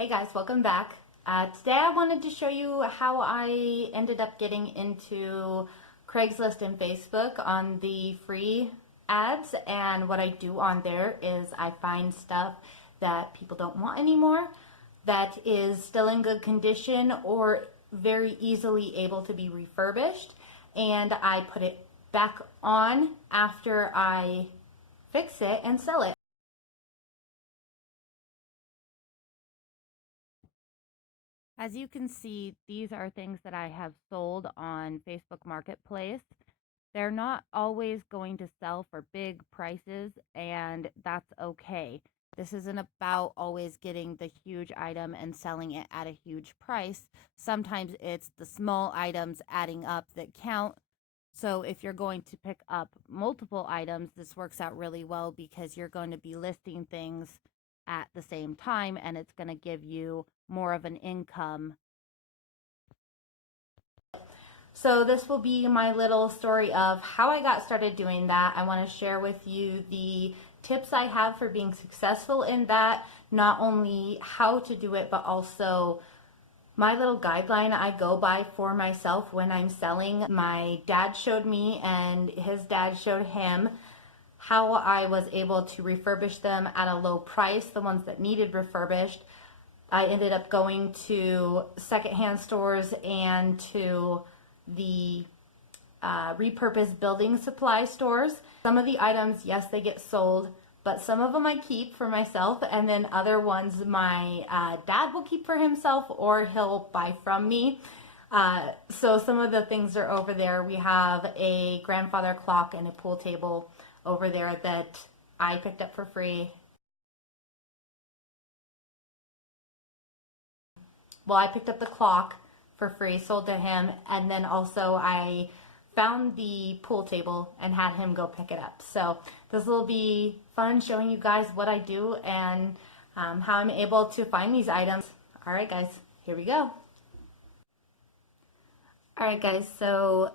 Hey guys, welcome back. Today I wanted to show you how I ended up getting into Craigslist and Facebook on the free ads, and what I do on there is I find stuff that people don't want anymore that is still in good condition or very easily able to be refurbished, and I put it back on after I fix it and sell it. As you can see, these are things that I have sold on Facebook Marketplace. They're not always going to sell for big prices, and that's okay. This isn't about always getting the huge item and selling it at a huge price. Sometimes it's the small items adding up that count. So if you're going to pick up multiple items, this works out really well because you're going to be listing things at the same time, and it's going to give you more of an income. So this will be my little story of how I got started doing that. I want to share with you the tips I have for being successful in that, not only how to do it, but also my little guideline I go by for myself when I'm selling. My dad showed me and his dad showed him how I was able to refurbish them at a low price, the ones that needed refurbished. I ended up going to secondhand stores and to the repurposed building supply stores. Some of the items, yes, they get sold, but some of them I keep for myself, and then other ones my dad will keep for himself or he'll buy from me. So some of the things are over there. We have a grandfather clock and a pool table over there that I picked up for free. Well, I picked up the clock for free, sold to him, and then also I found the pool table and had him go pick it up. So this will be fun showing you guys what I do and how I'm able to find these items. All right, guys, here we go. All right, guys, so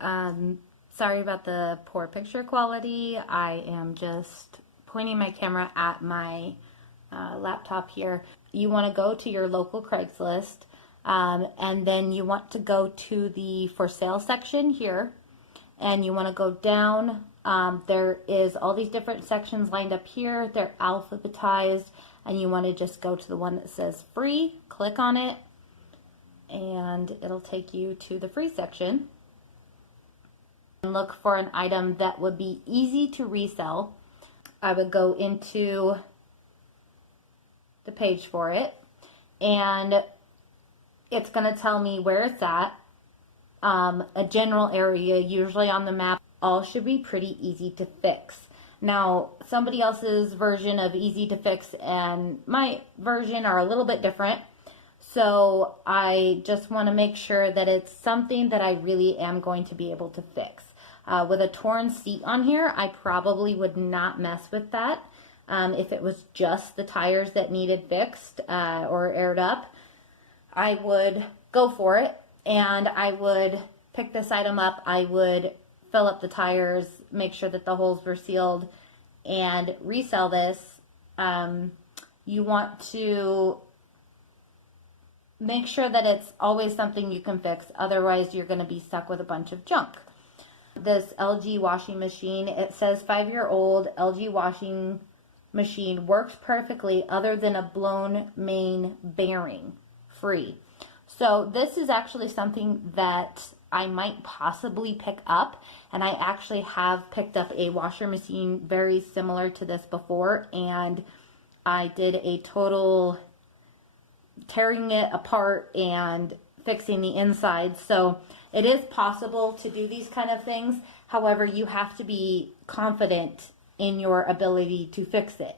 sorry about the poor picture quality. I am just pointing my camera at my laptop here. You want to go to your local Craigslist, and then you want to go to the for sale section here, and you want to go down. There is all these different sections lined up here. They're alphabetized, and you want to just go to the one that says free, click on it, and it'll take you to the free section. And look for an item that would be easy to resell. I would go into the page for it, and it's going to tell me where it's at, a general area, usually on the map. All should be pretty easy to fix. Now, somebody else's version of easy to fix and my version are a little bit different. So I just want to make sure that it's something that I really am going to be able to fix. With a torn seat on here, I probably would not mess with that. If it was just the tires that needed fixed or aired up, I would go for it, and I would pick this item up. I would fill up the tires, make sure that the holes were sealed, and resell this. You want to make sure that it's always something you can fix, otherwise you're going to be stuck with a bunch of junk. This LG washing machine, it says 5-year-old LG washing machine, works perfectly other than a blown main bearing, free. So this is actually something that I might possibly pick up, and I actually have picked up a washer machine very similar to this before, and I did a total tearing it apart and fixing the inside. So it is possible to do these kind of things. However, you have to be confident in your ability to fix it.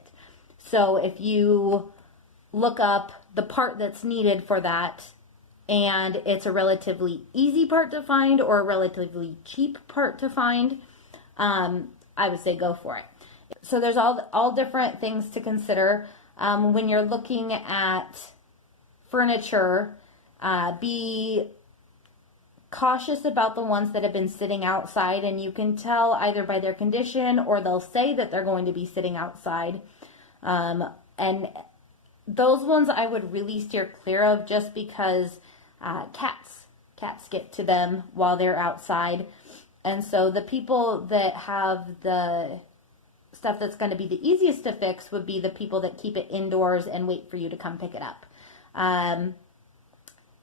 So if you look up the part that's needed for that, and it's a relatively easy part to find or a relatively cheap part to find, I would say go for it. So there's all different things to consider when you're looking at furniture. Be cautious about the ones that have been sitting outside, and you can tell either by their condition or they'll say that they're going to be sitting outside. And those ones I would really steer clear of, just because cats get to them while they're outside. And so the people that have the stuff that's going to be the easiest to fix would be the people that keep it indoors and wait for you to come pick it up.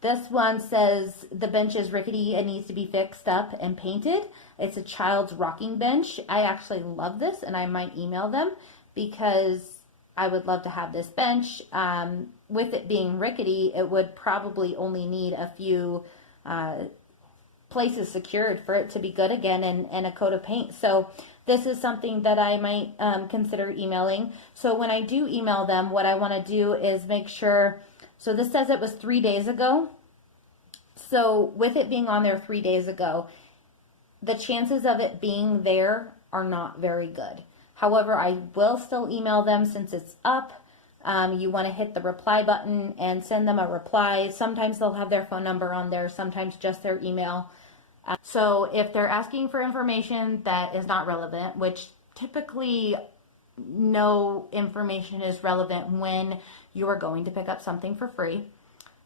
This one says the bench is rickety and needs to be fixed up and painted. It's a child's rocking bench. I actually love this, and I might email them because I would love to have this bench. With it being rickety, it would probably only need a few places secured for it to be good again, and a coat of paint. So this is something that I might consider emailing. So when I do email them, what I want to do is make sure, so this says it was 3 days ago. So with it being on there 3 days ago, the chances of it being there are not very good. However, I will still email them since it's up. You want to hit the reply button and send them a reply. Sometimes they'll have their phone number on there, sometimes just their email. So if they're asking for information that is not relevant, which typically no information is relevant when you are going to pick up something for free,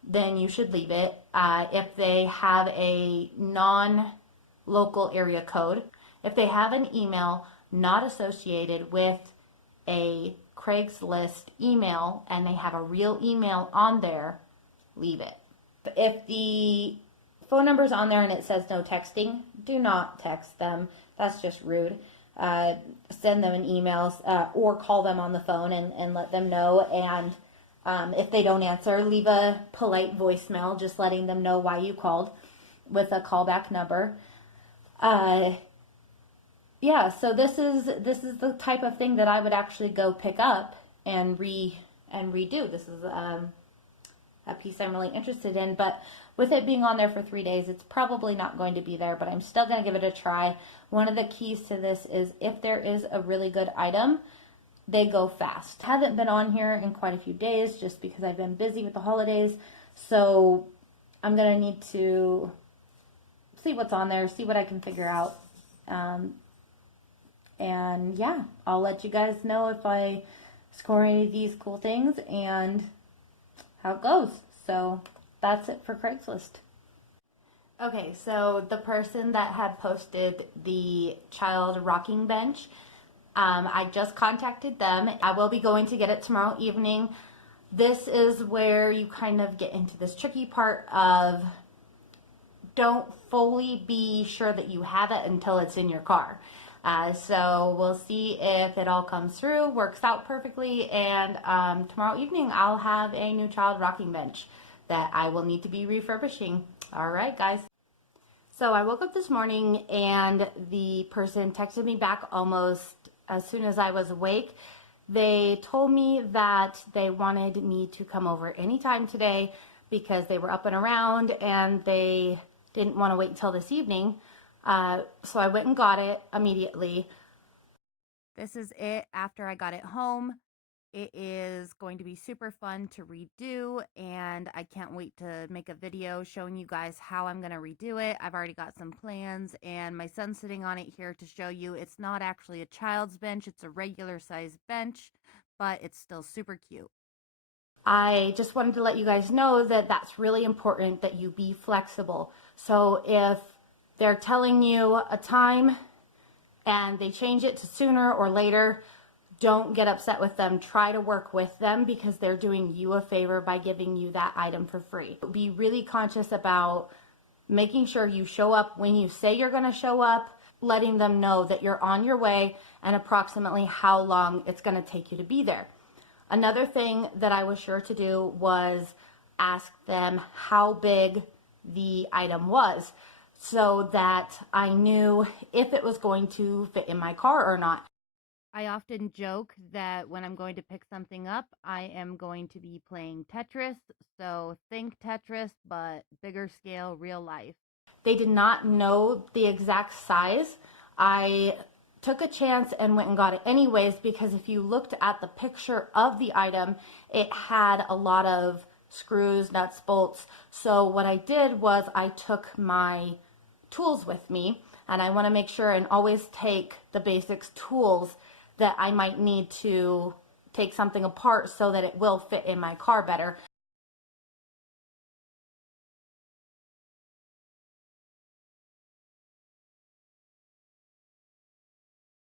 then you should leave it. If they have a non-local area code, if they have an email not associated with a Craigslist email and they have a real email on there, leave it. If the phone number's on there and it says no texting, do not text them. That's just rude. Send them an email or call them on the phone and let them know. And if they don't answer, leave a polite voicemail just letting them know why you called with a callback number. Yeah, so this is the type of thing that I would actually go pick up and redo. This is a piece I'm really interested in, but with it being on there for 3 days, it's probably not going to be there, but I'm still going to give it a try. One of the keys to this is if there is a really good item, they go fast. Haven't been on here in quite a few days just because I've been busy with the holidays, so I'm going to need to see what's on there, see what I can figure out. And yeah, I'll let you guys know if I score any of these cool things and how it goes. So that's it for Craigslist. Okay, so the person that had posted the child rocking bench, I just contacted them. I will be going to get it tomorrow evening. This is where you kind of get into this tricky part of don't fully be sure that you have it until it's in your car. So we'll see if it all comes through, works out perfectly, and tomorrow evening I'll have a new child rocking bench that I will need to be refurbishing. All right, guys. So I woke up this morning and the person texted me back almost as soon as I was awake. They told me that they wanted me to come over anytime today because they were up and around and they didn't want to wait until this evening. So I went and got it immediately. This is it after I got it home. It is going to be super fun to redo, and I can't wait to make a video showing you guys how I'm going to redo it. I've already got some plans, and my son's sitting on it here to show you. It's not actually a child's bench, it's a regular size bench, but it's still super cute. I just wanted to let you guys know that that's really important, that you be flexible. So if they're telling you a time and they change it to sooner or later, don't get upset with them. Try to work with them because they're doing you a favor by giving you that item for free. Be really conscious about making sure you show up when you say you're going to show up, letting them know that you're on your way and approximately how long it's going to take you to be there. Another thing that I was sure to do was ask them how big the item was, so that I knew if it was going to fit in my car or not. I often joke that when I'm going to pick something up, I am going to be playing Tetris. So think Tetris, but bigger scale, real life. They did not know the exact size. I took a chance and went and got it anyways, because if you looked at the picture of the item, it had a lot of screws, nuts, bolts. So what I did was I took my tools with me, and I want to make sure and always take the basics tools that I might need to take something apart so that it will fit in my car better.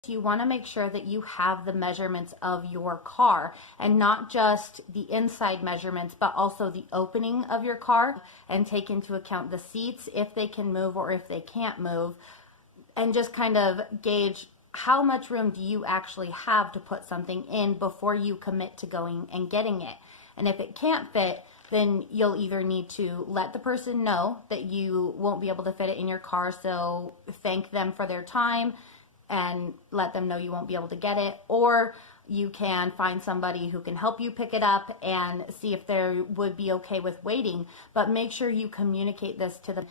You want to make sure that you have the measurements of your car, and not just the inside measurements, but also the opening of your car, and take into account the seats, if they can move or if they can't move, and just kind of gauge how much room do you actually have to put something in before you commit to going and getting it. And if it can't fit, then you'll either need to let the person know that you won't be able to fit it in your car, so thank them for their time and let them know you won't be able to get it, or you can find somebody who can help you pick it up and see if they would be okay with waiting. But make sure you communicate this to them.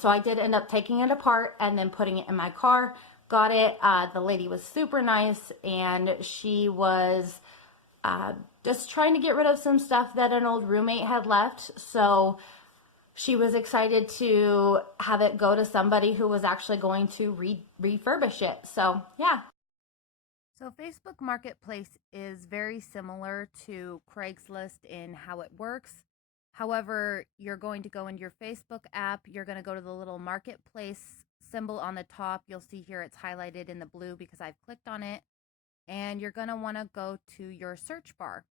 So I did end up taking it apart and then putting it in my car. Got it. The lady was super nice, and she was just trying to get rid of some stuff that an old roommate had left. So she was excited to have it go to somebody who was actually going to refurbish it. So yeah. So Facebook Marketplace is very similar to Craigslist in how it works. However, you're going to go into your Facebook app, you're going to go to the little marketplace symbol on the top. You'll see here it's highlighted in the blue because I've clicked on it. And you're going to want to go to your search bar.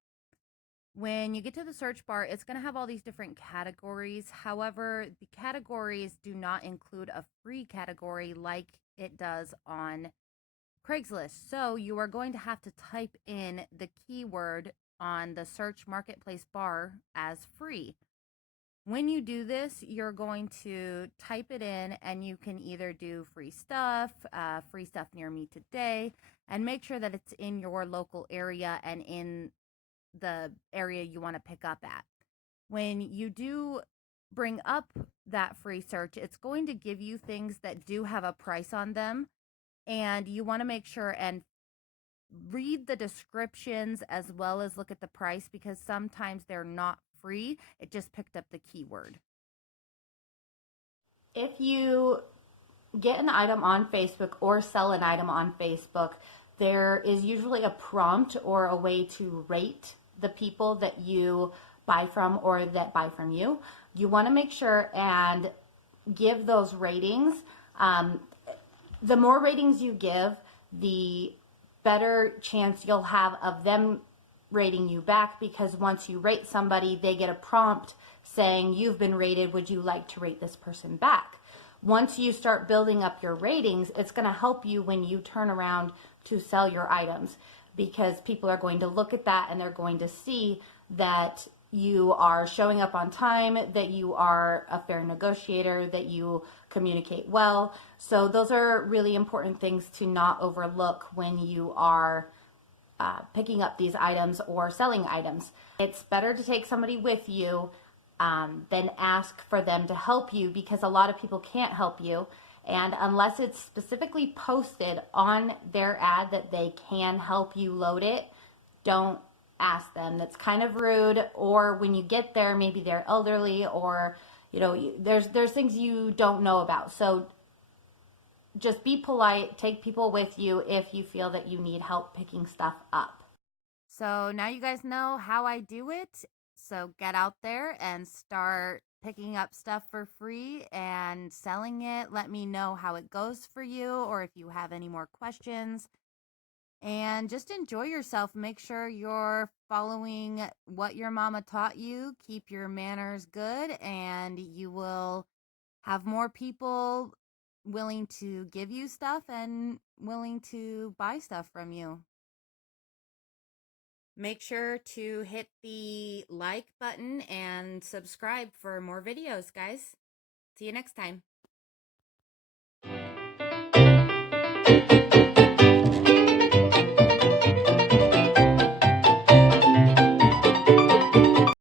When you get to the search bar, it's going to have all these different categories. However, the categories do not include a free category like it does on Craigslist. So you are going to have to type in the keyword on the search marketplace bar as free. When you do this, you're going to type it in, and you can either do free stuff near me today, and make sure that it's in your local area and in the area you want to pick up at. When you do bring up that free search, it's going to give you things that do have a price on them, and you want to make sure and read the descriptions as well as look at the price, because sometimes they're not free. It just picked up the keyword. If you get an item on Facebook or sell an item on Facebook, there is usually a prompt or a way to rate the people that you buy from or that buy from you. You want to make sure and give those ratings. The more ratings you give, the better chance you'll have of them rating you back, because once you rate somebody, they get a prompt saying, "You've been rated, would you like to rate this person back?" Once you start building up your ratings, it's going to help you when you turn around to sell your items, because people are going to look at that and they're going to see that you are showing up on time, that you are a fair negotiator, that you communicate well. So those are really important things to not overlook when you are picking up these items or selling items. It's better to take somebody with you than ask for them to help you, because a lot of people can't help you. And unless it's specifically posted on their ad that they can help you load it, don't ask them. That's kind of rude. Or when you get there, maybe they're elderly, or there's things you don't know about. So just be polite, take people with you if you feel that you need help picking stuff up. So now you guys know how I do it. So get out there and start picking up stuff for free and selling it. Let me know how it goes for you, or if you have any more questions. And just enjoy yourself. Make sure you're following what your mama taught you. Keep your manners good, and you will have more people willing to give you stuff and willing to buy stuff from you. Make sure to hit the like button and subscribe for more videos, guys. See you next time.